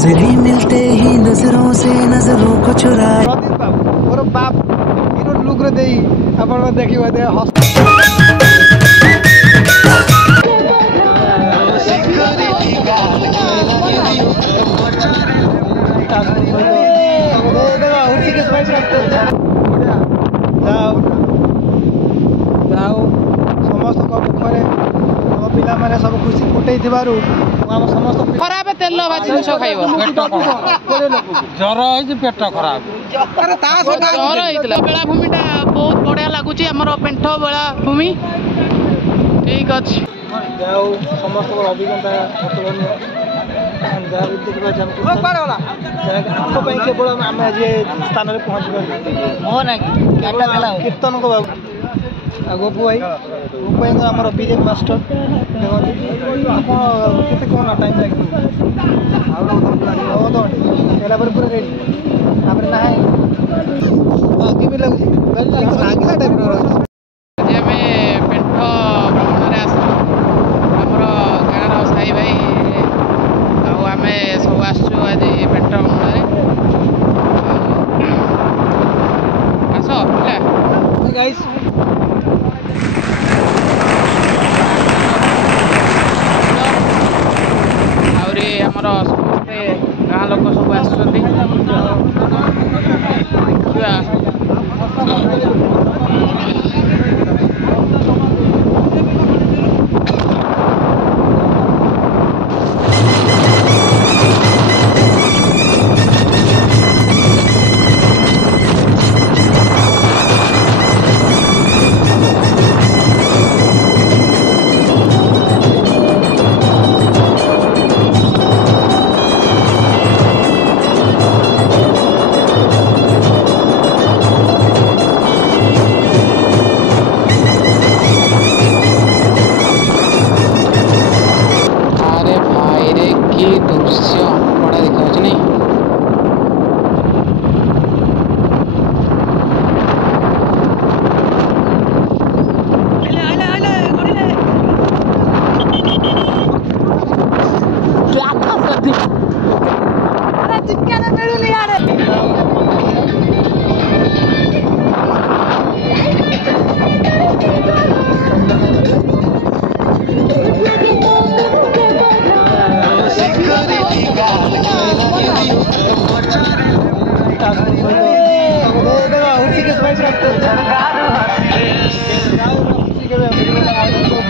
नजरें मिलते ही नजरों से नजरों को चुराए। प्रदीप बाबू मोर बाप इन लुक रे देई आपण देखिबे दे समस्त मुखरे पिला माने सब खुशी फुटै थिबारु हम समस्त खराब तेल भाजी जिनिस खाइबो ज्वर होई पेट खराब अरे ता सका ज्वर होइतला बेलाभूमिटा बहुत बढ़िया लागुची हमर पेंठ बेलाभूमि ठीक अछि जाऊ समस्त अभिज्ञता अतुलनीय जहाँ भी देखा केवल आम आज स्थान में पहुँच कीर्तन को बाबू गोपू भाई गोपू भाई आम बीजेपी मास्टर देखते कौन टाइम लगे पूरा रेडी ना केमी लगुला टाइप guys आउरी हमर समस्ते गाँ लोक सब आसुछन्ती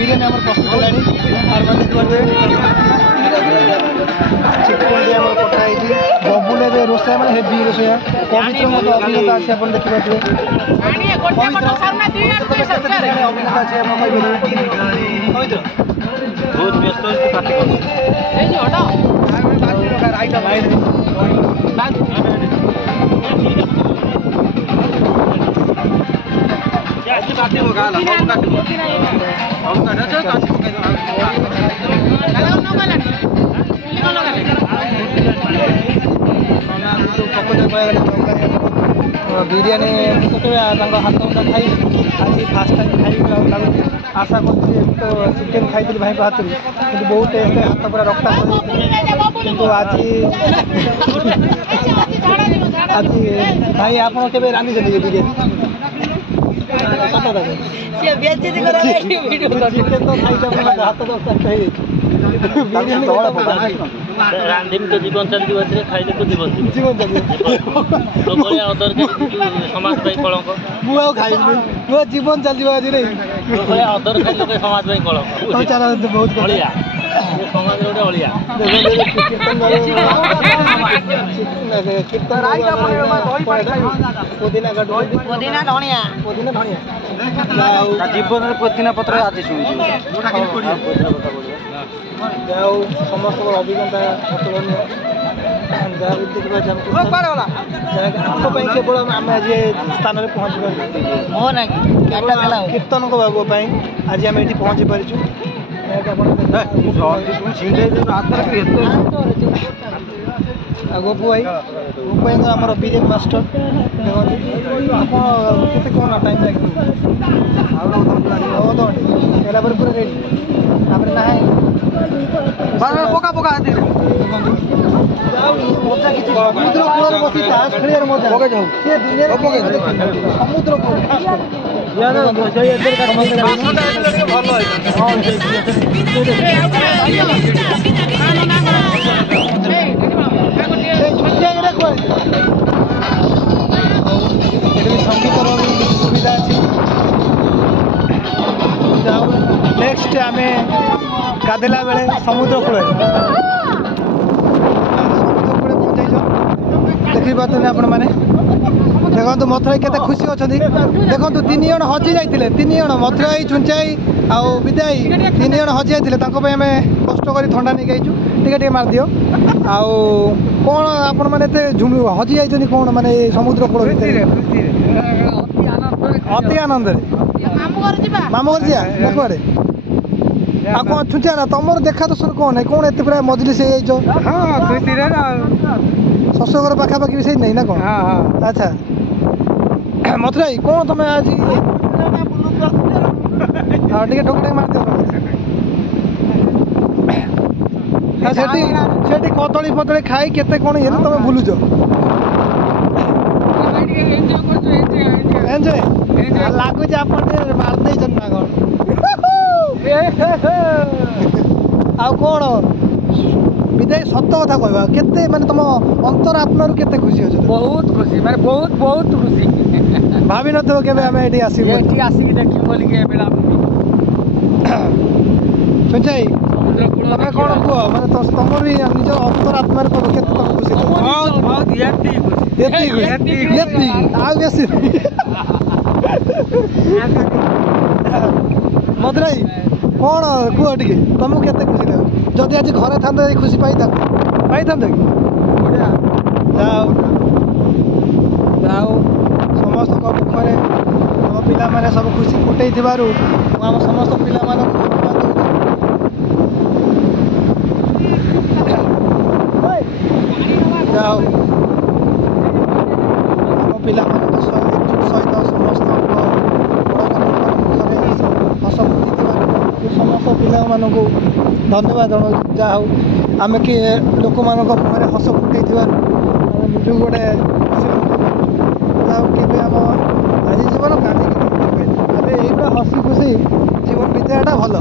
बिरियानी आम प्रस्तुत है पठाई बबुले रोषे मैंने हेवी रोषे पवित्र मत अभिज्ञता अच्छे आप देखिए अभिज्ञता अच्छे बहुत व्यस्त बिरियानी हाथ खाई आज फास्ट टाइम खाई आशा कर चिकेन खाई भाई हाथ कि बहुत टेस्ट हाथ पूरा रक्ता कि आज भाई आप रांधि बिरियानी चिकेन तो खाई हाथ रांधिम तो जीवन चलती खाइले तो जीवन जीवन चलती समाज कलंक मुझे खाई जीवन चलती आज अदर खाइले समाज कलंक चल बहुत बढ़िया समाज गोटे अलिया जीवन पुदीना पत्र आज शुणी समस्त अभिज्ञता अतुलनीय जहाँ भी देखा केवल आम आज स्थान में पहुँच कीर्तन को बाबू आज आम ये पहुँची पारिचु गोपू भाई आम बीजेपी मास्टर देखते कौन टाइम लगे पूरा रेडी ना पका पका ସମୁଦ୍ର କୂଳରେ ବସି ତାସ୍ ଖେଳିବାର ମଜା ସେ ଦୁନିଆରେ ସମୁଦ୍ର କୂଳ ସଙ୍ଗୀତର ସୁବିଧା ଅଛି। ଯାଉ ନେକ୍ସଟ ଆମେ ଗାଧେଲା ବେଳେ ସମୁଦ୍ର କୂଳରେ ପହଞ୍ଚାଇଛ ଦେଖିପାରୁଛନ୍ତି ଆପଣମାନେ। ଦେଖନ୍ତୁ ମଥୁରାଇ କେତେ ଖୁସି ଅଛନ୍ତି। ଦେଖନ୍ତୁ 3 ଜଣ ହଜି ଯାଇଥିଲେ, 3 ଜଣ ମଥୁରାଇ ଚୁଞ୍ଚାଇ ଆଉ ବିଦାଇ 3 ଜଣ ହଜି ଯାଇଥିଲେ। ତାଙ୍କ ପାଇଁ ଆମେ କଷ୍ଟ କରି ଥଣ୍ଡା ନେଇକି ଆଇଛୁ। ଟିକେ ଟିକେ ମାରିଦିଅ। ଆଉ କ'ଣ ଆପଣମାନେ ଏତେ ହଜି ଯାଇଛନ୍ତି କ'ଣ ମାନେ ସମୁଦ୍ର କୂଳ ଭିତରେ? ଅତି ଆନନ୍ଦରେ ମାମୁଁ ଘର ଯିବା ଦେଖରେ। ଆଉ କ'ଣ ଛୁଞ୍ଚିଆ ନା ତମର ଦେଖା ଦର୍ଶନ କ'ଣ ନାହିଁ କ'ଣ ଏତେ ପୁରା ମଜଲିସ ହେଇଯାଇଛ? ଶ୍ୱଶୁର ପାଖାପାଖି ବି ସେଇ ନାହିଁ ନା କ'ଣ? ଆଚ୍ଛା ମଥୁରାଇ କ'ଣ ତମେ ଆଜି ଟିକେ ଠୋକା ମାରିଦିଅ। ସେଠି ସେଠି କଦଳୀ ଫଦଳୀ ଖାଇ କେତେ କ'ଣ ଇଏ ତମେ ବୁଲୁଛ? ଏଞ୍ଜୟ ଲାଗୁଛି ଆପଣ ଟିକେ ମାରି ଦେଇଛନ୍ତି ନା କ'ଣ? ଆଉ କ'ଣ ବିଦାୟ ସତ କଥା କହିବା କେତେ ମାନେ ତମ ଅନ୍ତର ଆତ୍ମାରୁ କେତେ ଖୁସି ଅଛ? ବହୁତ ଖୁସି ମାନେ ବହୁତ ବହୁତ ଖୁସି। ଭାବିନଥିବ କେବେ ଆମେ ଏଠି ଆସିବୁ ଏଠି ଆସିକି ଦେଖିବୁ ବୋଲିକି ଏବେ ସୁଞ୍ଚାଇ ତମେ କ'ଣ କୁହ ମାନେ ତମର ବି ନିଜ ଅନ୍ତର ଆତ୍ମାରେ କୁହ କେତେ ତମ ଖୁସି? ଆଉ ବେଶୀ ମଧୁରାଇ କ'ଣ କୁହ ଟିକେ ତମକୁ କେତେ ଖୁସି ଲାଗେ? ଯଦି ଆଜି ଘରେ ଥାନ୍ତା ଖୁସି ପାଇଥାନ୍ତ କି? ବଢ଼ିଆ ଯାଉ ସମସ୍ତଙ୍କ ମୁଖରେ ଆମ ପିଲାମାନେ ସବୁ ଖୁସି ଫୁଟେଇଥିବାରୁ ମୁଁ ଆମ ସମସ୍ତ ପିଲାମାନଙ୍କୁ ଯାଉ ଆମ ପିଲାମାନଙ୍କ ସହିତ ସମସ୍ତଙ୍କ ମୁଖରେ ହସ ଫୁଟିଥିବାରୁ ସମସ୍ତ ପିଲାମାନଙ୍କୁ ଧନ୍ୟବାଦ ଜଣାଉଛି। ଯାହା ହଉ ଆମେ କି ଲୋକମାନଙ୍କ ମୁହଁରେ ହସ ଫୁଟେଇଥିବାରୁ ଆମେ ନିଜକୁ ଗୋଟେ ଆଉ କେବେ ଆମ ଆଜି ଜୀବନ କାଲି ଆମେ ଏଇଭଳିଆ ହସି ଖୁସି ଜୀବନ ବିତେଇବାଟା ଭଲ।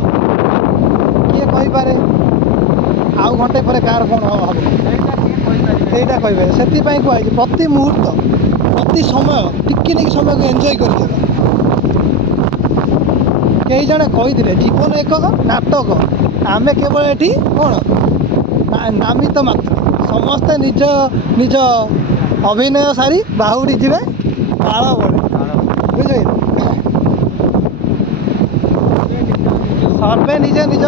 କିଏ କହିପାରେ ଆଉ ଘଣ୍ଟେ ପରେ କାହାର କ'ଣ ହେବ ସେଇଟା କହିପାରେ। ସେଥିପାଇଁ କୁହାଯାଇଛି ପ୍ରତି ମୁହୂର୍ତ୍ତ ପ୍ରତି ସମୟ ଟିକେ ଟିକେ ସମୟକୁ ଏନ୍ଜୟ କରିଦେବା। କେହି ଜଣେ କହିଥିଲେ ଜୀବନ ଏକ ନାଟକ, ଆମେ କେବଳ ଏଠି କ'ଣ ନାମିତ ମାତ୍ର। ସମସ୍ତେ ନିଜ ନିଜ ଅଭିନୟ ସାରି ବାହୁଡ଼ି ଯିବେ କାଳ ବଳେ ବୁଝିଲେ। ସର୍ବେ ନିଜ ନିଜ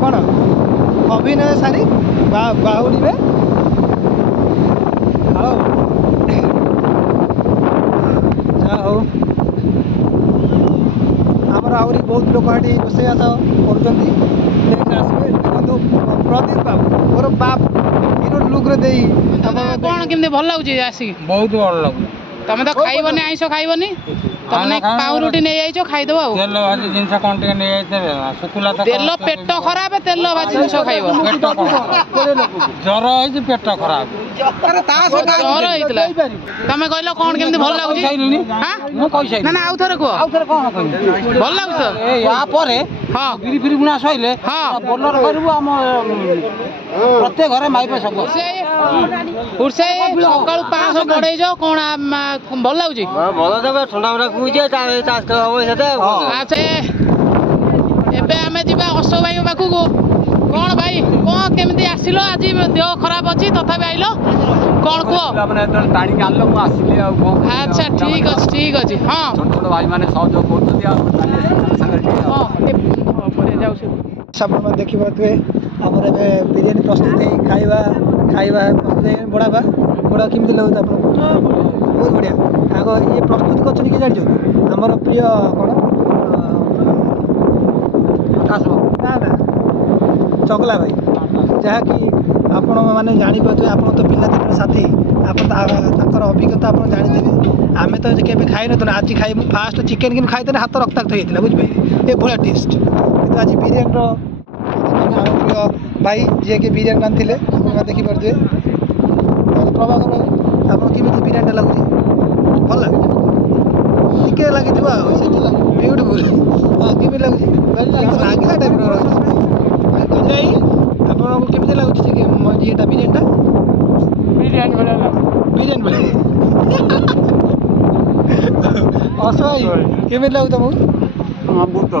କ'ଣ ଅଭିନୟ ସାରି ବାହୁଡ଼ିବେ କାଳ ବଳେ। ଯାହା ହଉ ଆମର ଆହୁରି ବହୁତ ଲୋକ ଏଠି ରୋଷେଇବାସ କରୁଛନ୍ତି ଆସିବେ। ଦେଖନ୍ତୁ ପ୍ରଦୀପ ବାବୁ ମୋର ବାପ ହିରୋ ଲୁକ୍ରେ ଦେଇ କ'ଣ କେମିତି ଭଲ ଲାଗୁଛି ଆସିକି? ବହୁତ ଭଲ ଲାଗୁଛି। ତମେ ତ ଖାଇବନି ଆଇଁଷ ଖାଇବନି ତମେ ପାଉଁରୁଟି ନେଇଯାଇଛ ଖାଇଦବ ଆଉ। ତେଲ ଭାଜି ଜିନିଷ କ'ଣ ଟିକେ ନେଇଯାଇଥିଲେ ଶୁଖିଲା ତେଲ ପେଟ ଖରାପ ତେଲ ଭାଜି ଜିନିଷ ଖାଇବ। ଜ୍ୱର ହେଇଛି ପେଟ ଖରାପ ଜ୍ୱର ହେଇଥିଲା ତମେ କହିଲ କ'ଣ କେମିତି ଭଲ ଲାଗୁଛି? ମୁଁ କହିସାରିଲି ନା ଆଉ ଥରେ କୁହ କ'ଣ କହିବି ଭଲ ଲାଗୁଛି ତ? ୟା ପରେ ହଁ ବିରି ଫିରି ବୁଣା ସଇଲେ ହଁ ବୋଲର କରିବୁ ଆମ ପ୍ରତ୍ୟେକ ଘରେ ମାଇପେ ସବୁ ସକାଳୁ 500 ବଢେଇଛ କ'ଣ ଭଲ ଲାଗୁଛି? ଭଲ ଦେବେ ଥଣ୍ଡା ଫଣ୍ଡା ପିଉଛେ ଚାଷ ହବ ସେଟା। ଆଚ୍ଛା ଏବେ ଆମେ ଯିବା ଅଶୋକ ଭାଇଙ୍କ ପାଖକୁ। କ'ଣ ଭାଇ କ'ଣ କେମିତି ଆସିଲ? ଆଜି ଦେହ ଖରାପ ଅଛି ତଥାପି ଆଇଲ କ'ଣ କୁହ? ଟାଣିକି ଆଣିଲ ମୁଁ ଆସିଲି ଆଉ ଆଚ୍ଛା ଠିକ୍ ଅଛି ହଁ ଭାଇମାନେ ସହଯୋଗ କରୁଛନ୍ତି ଯାଉଛି। ଆପଣମାନେ ଦେଖିପାରୁଥିବେ ଆମର ଏବେ ବିରିୟାନୀ ପ୍ରସ୍ତୁତି ଖାଇବା ପ୍ରସ୍ତୁତି ବଢ଼ାଇବା କେମିତି ଲାଗୁଛି ଆପଣଙ୍କୁ? ବହୁତ ବଢ଼ିଆ। ଆଗ ଇଏ ପ୍ରସ୍ତୁତ କରିଛନ୍ତି କିଏ ଜାଣିଛନ୍ତି? ଆମର ପ୍ରିୟ କ'ଣ ନା ଚଗଲା ଭାଇ, ଯାହାକି ଆପଣମାନେ ଜାଣିପାରୁଥିବେ। ଆପଣ ତ ପିଲାଦିନର ସାଥୀ, ଆପଣ ତାଙ୍କର ଅଭିଜ୍ଞତା ଆପଣ ଜାଣିଥିବେ। ଆମେ ତ କେବେ ଖାଇନଥିଲୁ, ଆଜି ଖାଇବୁ ଫାଷ୍ଟ ଚିକେନ୍ କିନ୍ତୁ ଖାଇଦେଲେ ହାତ ରକ୍ତାକ୍ତ ହେଇଯାଇଥିଲା ବୁଝିପାରିଲେ ଏଭଳିଆ ଟେଷ୍ଟ। କିନ୍ତୁ ଆଜି ବିରିୟାନୀର ଆମ ପ୍ରିୟ ଭାଇ ଯିଏକି ବିରିୟାନୀ ରାନ୍ଧିଥିଲେ ଆପଣ ଦେଖିପାରୁଥିବେ ପ୍ରଭାକର ବାବୁ ଆପଣ କେମିତି ବିରିୟାନୀଟା ଲାଗୁଛି ଭଲ ଲାଗୁଛି ଟିକେ ଲାଗିଥିବ ଆଉ ବ୍ୟୁଟିଫୁଲ୍ ହଁ କେମିତି ଲାଗୁଛି ଲାଗିଲା ଟାଇପ୍ର ଲାଗୁଛି ଆପଣଙ୍କୁ କେମିତି ଲାଗୁଛି ଟିକେ ଇଏଟା ବିରିୟାନୀଟା ବିରିୟାନୀ ଭଳିଆ ବିରିୟାନୀ ଭଳିଆ ଅସହାୟ କେମିତି ଲାଗୁଛି ତମକୁ ଅମୃତ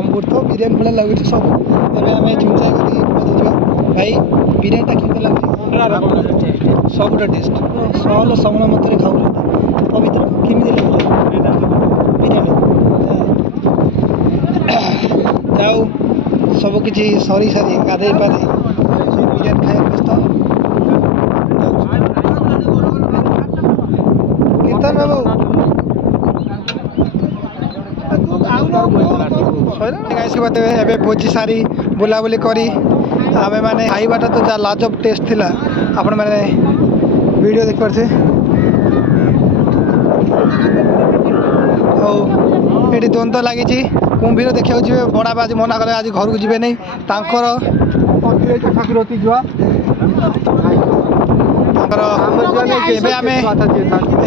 ଅମୃତ ବିରିୟାନୀ ଭଳିଆ ଲାଗୁଛି ସବୁ ଏବେ ଆମେ ଚିନ୍ତା କରିକି ପହଞ୍ଚିଯିବା ଭାଇ ବିରିୟାନୀଟା କେମିତି ଲାଗୁଛି ସବୁଟା ଟେଷ୍ଟ ସହଲ ସମଳ ମଧ୍ୟରେ ଖାଉଛନ୍ତି ପବିତ୍ର କେମିତି ଲାଗୁଛି ବିରିୟାନୀ ଯାଉ ସବୁକିଛି ସରି ସାରି ଗାଧେଇ ପାଧେଇ ବିରିୟାନୀ ଖାଇବା ବ୍ୟସ୍ତ କୀର୍ତ୍ତନ ବାବୁ ଏବେ ଭୋଜି ସାରି ବୁଲାବୁଲି କରି ଆମେମାନେ ଖାଇବାଟା ତ ଯାହା ଲାଜବ ଟେଷ୍ଟ ଥିଲା ଆପଣମାନେ ଭିଡ଼ିଓ ଦେଖିପାରୁଥିବେ ଆଉ ଏଠି ଦ୍ୱନ୍ଦ୍ୱ ଲାଗିଛି କୁମ୍ଭୀର ଦେଖିବାକୁ ଯିବେ ବଡ଼ବାପା ଆଜି ମନା କଲେ ଆଜି ଘରକୁ ଯିବେ ନାହିଁ ତାଙ୍କର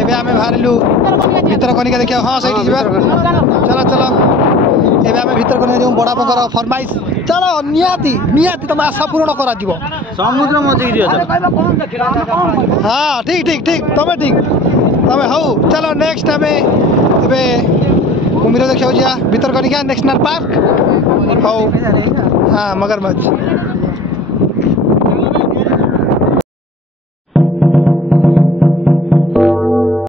ଏବେ ଆମେ ବାହାରିଲୁ ଭିତରକନିକା ଦେଖିବା ହଁ ସେଇଠି ଯିବା ଚାଲ ଚାଲ ଏବେ ଆମେ ଭିତରକନିକା ଯେଉଁ ବଡ଼ବାପାଙ୍କର ଫରମାଇଶ ଚାଲ ନିହାତି ନିହାତି ତମ ଆଶା ପୂରଣ କରାଯିବ ସମୁଦ୍ର ମଝିକି ଯିବା ହଁ ଠିକ୍ ଠିକ୍ ଠିକ୍ ତମେ ଠିକ୍ ତମେ ହଉ ଚାଲ ନେକ୍ସଟ ଆମେ ଏବେ କୁମ୍ଭୀର ଦେଖିବାକୁ ଯିବା ଭିତରକନିକା ନ୍ୟାସନାଲ ପାର୍କ ହଉ ହଁ ମଗରମାଛ